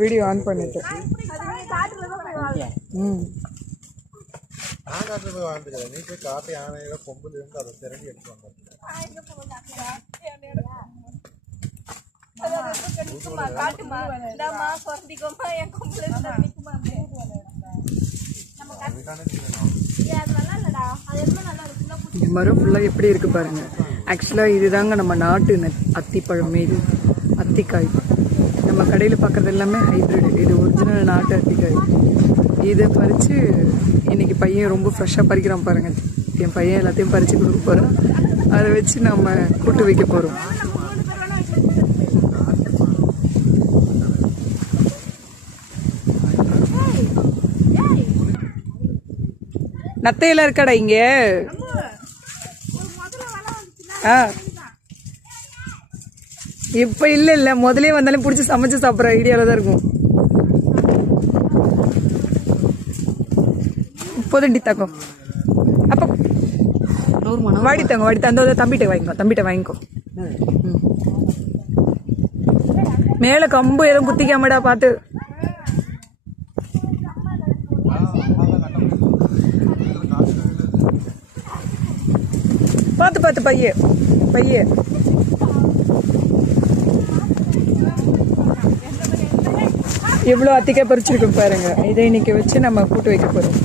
Video on பண்ணிட்டு நீ போய் காட்டு யானையில கொம்புல இருந்து அதை திரண்டி எடுத்து இந்த மரம் ஃபுல்லாக எப்படி இருக்கு பாருங்க. ஆக்சுவலாக இதுதாங்க நம்ம நாட்டு அத்திப்பழம். இது அத்திக்காய். நம்ம கடையில் பார்க்குறது எல்லாமே ஹைப்ரிட். இது ஒரிஜினல் நாட்டு அத்திக்காய். இதை பறித்து இன்னைக்கு பையன் ரொம்ப ஃப்ரெஷ்ஷாக பறிக்கிறான் பாருங்க. என் பையன் எல்லாத்தையும் பறித்து கொடுக்க போகிறோம். அதை வச்சு நம்ம கூட்டு வைக்க போகிறோம். நத்தையெல்லாம் இருக்காடா இங்க? இப்ப இல்ல முதலே வந்தாலும் பிடிச்சி சமைச்சு சாப்பிட்ற ஐடியால தான் இருக்கும். இப்போதண்டி தக்கம் அப்ப வாடி தங்க தம்பிட்ட வாங்கிக்கோ. மேல கம்பு எதுவும் குத்திக்காமடா பாத்து. பாத்து பைய எவ்வளோ அத்திக்காய் பறிச்சிருக்கோம் பாருங்க. இதை இன்னைக்கு வச்சு நம்ம கூட்டு வைக்க போறோம்.